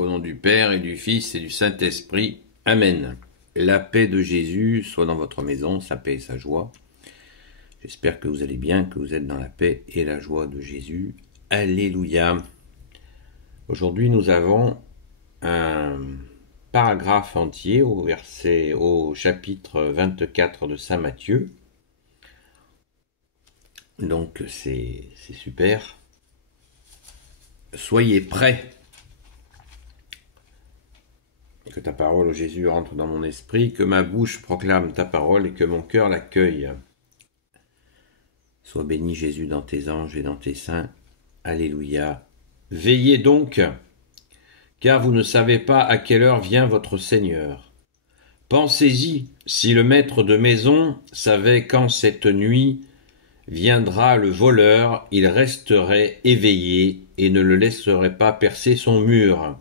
Au nom du Père et du Fils et du Saint-Esprit. Amen. La paix de Jésus soit dans votre maison, sa paix et sa joie. J'espère que vous allez bien, que vous êtes dans la paix et la joie de Jésus. Alléluia. Aujourd'hui, nous avons un paragraphe entier au chapitre 24 de Saint Matthieu. Donc, c'est super. Soyez prêts. Que ta parole, ô Jésus, rentre dans mon esprit, que ma bouche proclame ta parole et que mon cœur l'accueille. Sois béni, Jésus, dans tes anges et dans tes saints. Alléluia. Veillez donc, car vous ne savez pas à quelle heure vient votre Seigneur. Pensez-y, si le maître de maison savait quand cette nuit viendra le voleur, il resterait éveillé et ne le laisserait pas percer son mur.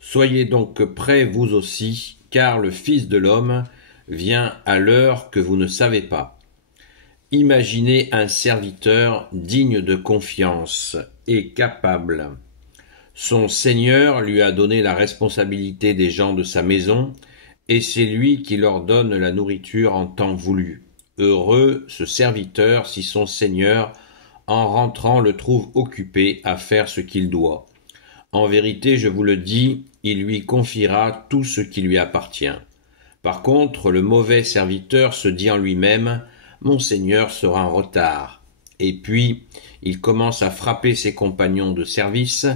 Soyez donc prêts vous aussi, car le Fils de l'homme vient à l'heure que vous ne savez pas. Imaginez un serviteur digne de confiance et capable. Son Seigneur lui a donné la responsabilité des gens de sa maison, et c'est lui qui leur donne la nourriture en temps voulu. Heureux ce serviteur si son Seigneur, en rentrant, le trouve occupé à faire ce qu'il doit. En vérité, je vous le dis, il lui confiera tout ce qui lui appartient. Par contre, le mauvais serviteur se dit en lui-même « Mon Seigneur sera en retard ». Et puis, il commence à frapper ses compagnons de service,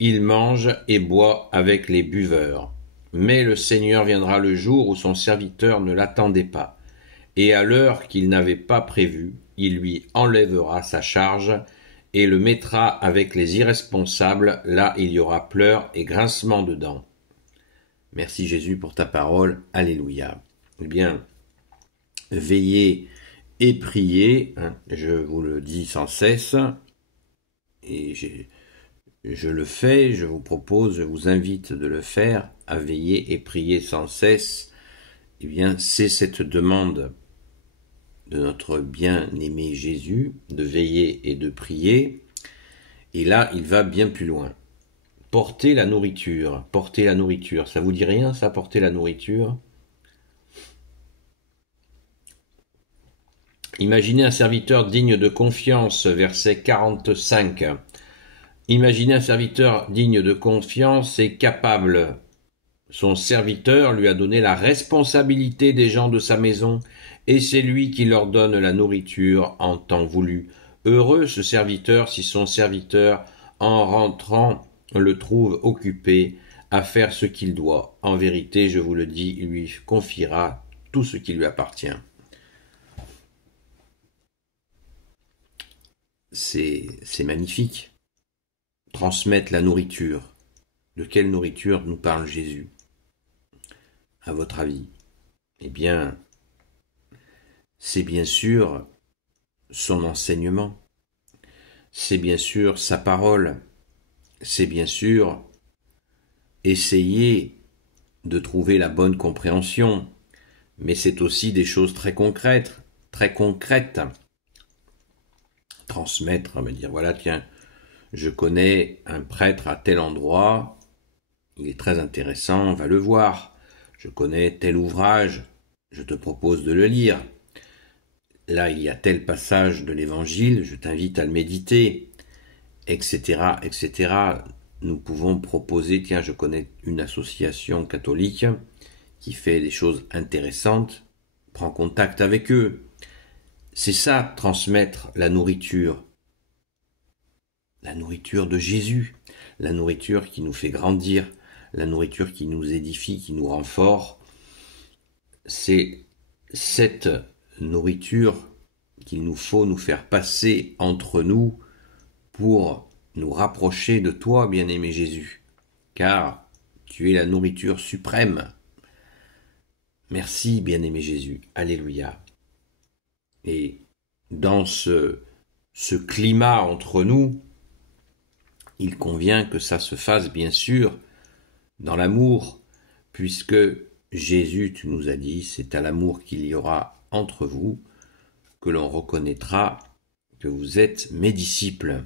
il mange et boit avec les buveurs. Mais le Seigneur viendra le jour où son serviteur ne l'attendait pas, et à l'heure qu'il n'avait pas prévue, il lui enlèvera sa charge et le mettra avec les irresponsables, là il y aura pleurs et grincement de dents. Merci Jésus pour ta parole, alléluia. Eh bien, veillez et priez, je vous le dis sans cesse, et je le fais, je vous propose, je vous invite de le faire, à veiller et prier sans cesse. Eh bien, c'est cette demande de notre bien-aimé Jésus, de veiller et de prier. Et là, il va bien plus loin. Porter la nourriture. Porter la nourriture. Ça vous dit rien, ça, porter la nourriture? Imaginez un serviteur digne de confiance, verset 45. Imaginez un serviteur digne de confiance et capable. Son serviteur lui a donné la responsabilité des gens de sa maison, et c'est lui qui leur donne la nourriture en temps voulu. Heureux ce serviteur si son serviteur, en rentrant, le trouve occupé à faire ce qu'il doit. En vérité, je vous le dis, il lui confiera tout ce qui lui appartient. C'est magnifique. Transmettre la nourriture. De quelle nourriture nous parle Jésus? À votre avis? Eh bien, c'est bien sûr son enseignement, c'est bien sûr sa parole, c'est bien sûr essayer de trouver la bonne compréhension, mais c'est aussi des choses très concrètes. Transmettre, me dire voilà, tiens, je connais un prêtre à tel endroit, il est très intéressant, va le voir. Je connais tel ouvrage, je te propose de le lire. Là, il y a tel passage de l'Évangile, je t'invite à le méditer, etc., etc. Nous pouvons proposer, tiens, je connais une association catholique qui fait des choses intéressantes, prends contact avec eux. C'est ça, transmettre la nourriture de Jésus, la nourriture qui nous fait grandir, la nourriture qui nous édifie, qui nous rend forts. C'est cette nourriture qu'il nous faut nous faire passer entre nous pour nous rapprocher de toi, bien-aimé Jésus, car tu es la nourriture suprême. Merci, bien-aimé Jésus. Alléluia. Et dans ce climat entre nous, il convient que ça se fasse, bien sûr, dans l'amour, puisque Jésus, tu nous as dit, c'est à l'amour qu'il y aura entre vous que l'on reconnaîtra que vous êtes mes disciples.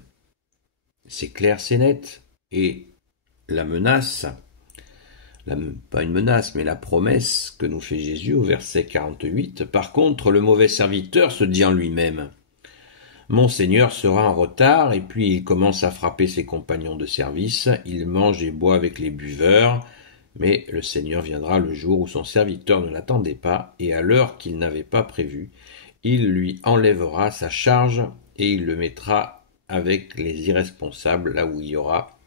C'est clair, c'est net. Et la menace pas une menace, mais la promesse que nous fait Jésus au verset 48. Par contre, le mauvais serviteur se dit en lui-même, « Mon Seigneur sera en retard » et puis il commence à frapper ses compagnons de service, il mange et boit avec les buveurs, mais le Seigneur viendra le jour où son serviteur ne l'attendait pas et à l'heure qu'il n'avait pas prévue, il lui enlèvera sa charge et il le mettra avec les irresponsables là où il y aura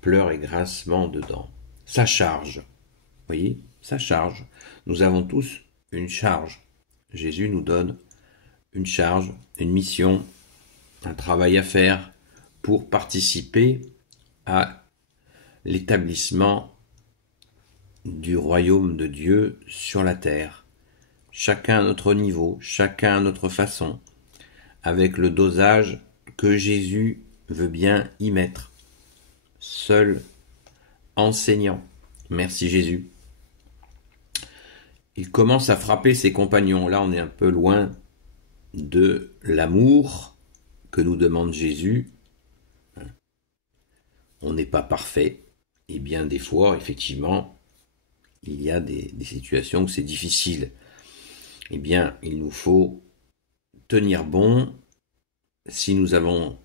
pleurs et grincements dedans. Sa charge. Vous voyez, sa charge. Nous avons tous une charge. Jésus nous donne une charge, une mission, un travail à faire pour participer à l'établissement du royaume de Dieu sur la terre. Chacun à notre niveau, chacun à notre façon, avec le dosage que Jésus veut bien y mettre. Seul enseignant. Merci Jésus. Il commence à frapper ses compagnons. Là, on est un peu loin de l'amour que nous demande Jésus. On n'est pas parfait. Et bien des fois, effectivement, il y a des situations où c'est difficile. Eh bien, il nous faut tenir bon. Si nous avons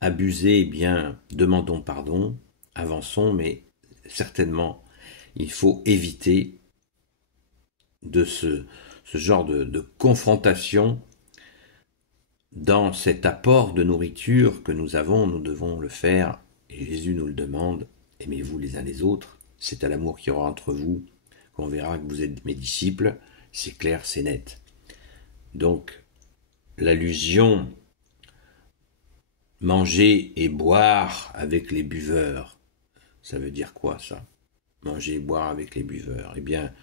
abusé, eh bien, demandons pardon, avançons, mais certainement, il faut éviter de ce genre de confrontation dans cet apport de nourriture que nous avons. Nous devons le faire, et Jésus nous le demande, aimez-vous les uns les autres, c'est à l'amour qu'il y aura entre vous qu'on verra que vous êtes mes disciples, c'est clair, c'est net. Donc, l'allusion manger et boire avec les buveurs, ça veut dire quoi ça? Manger et boire avec les buveurs, eh bien,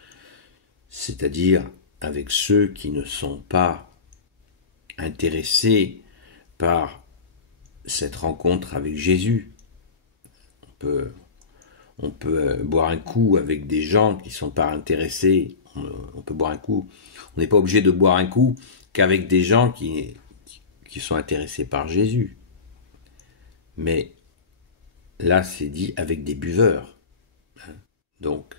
c'est-à-dire avec ceux qui ne sont pas intéressés par cette rencontre avec Jésus. On peut boire un coup avec des gens qui ne sont pas intéressés. On peut boire un coup. On n'est pas obligé de boire un coup qu'avec des gens qui sont intéressés par Jésus. Mais là, c'est dit avec des buveurs. Donc,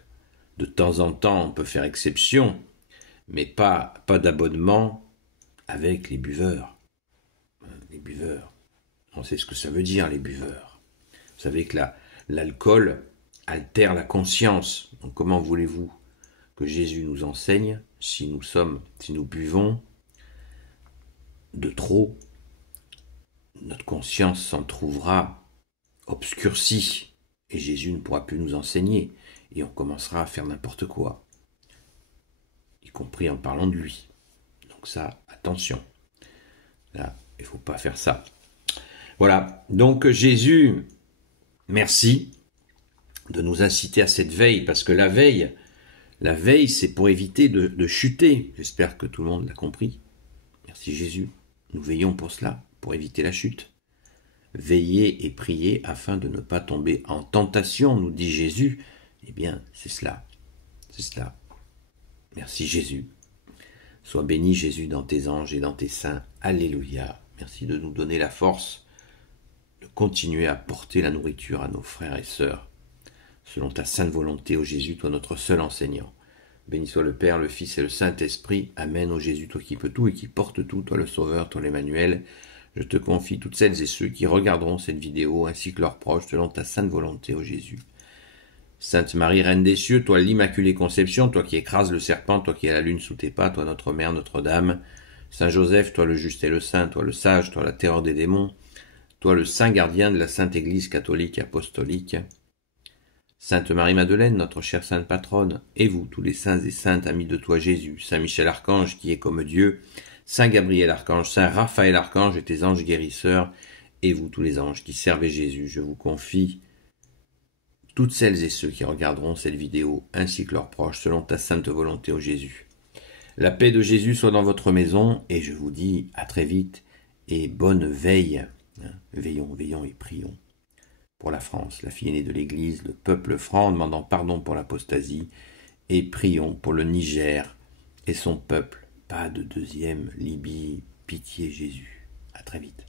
de temps en temps, on peut faire exception, mais pas d'abonnement avec les buveurs. Les buveurs. On sait ce que ça veut dire, les buveurs. Vous savez que l'alcool altère la conscience. Donc comment voulez-vous que Jésus nous enseigne si nous buvons de trop? Notre conscience s'en trouvera obscurcie et Jésus ne pourra plus nous enseigner et on commencera à faire n'importe quoi, y compris en parlant de lui. Donc ça, attention. Là, il ne faut pas faire ça. Voilà, donc Jésus, merci de nous inciter à cette veille, parce que la veille, c'est pour éviter de chuter. J'espère que tout le monde l'a compris. Merci Jésus. Nous veillons pour cela, pour éviter la chute. Veillez et priez afin de ne pas tomber en tentation, nous dit Jésus. Eh bien, c'est cela. C'est cela. Merci Jésus. Sois béni Jésus dans tes anges et dans tes saints. Alléluia. Merci de nous donner la force de continuer à porter la nourriture à nos frères et sœurs. Selon ta sainte volonté, ô Jésus, toi notre seul enseignant. Béni soit le Père, le Fils et le Saint-Esprit. Amen, ô Jésus, toi qui peux tout et qui porte tout, toi le Sauveur, toi l'Emmanuel. Je te confie toutes celles et ceux qui regarderont cette vidéo, ainsi que leurs proches, selon ta sainte volonté, ô Jésus. Sainte Marie, Reine des cieux, toi l'Immaculée Conception, toi qui écrases le serpent, toi qui as la lune sous tes pas, toi notre Mère, Notre-Dame. Saint Joseph, toi le juste et le saint, toi le sage, toi la terreur des démons, toi le saint gardien de la Sainte Église catholique et apostolique. Sainte Marie-Madeleine, notre chère sainte patronne, et vous, tous les saints et saintes amis de toi Jésus, Saint Michel Archange qui est comme Dieu, Saint Gabriel Archange, Saint Raphaël Archange et tes anges guérisseurs, et vous tous les anges qui servez Jésus, je vous confie toutes celles et ceux qui regarderont cette vidéo, ainsi que leurs proches, selon ta sainte volonté, ô Jésus. La paix de Jésus soit dans votre maison, et je vous dis à très vite, et bonne veille. Veillons, veillons et prions. Pour la France, la fille aînée de l'Église, le peuple franc, demandant pardon pour l'apostasie, et prions pour le Niger et son peuple. Pas de deuxième Libye, pitié Jésus. À très vite.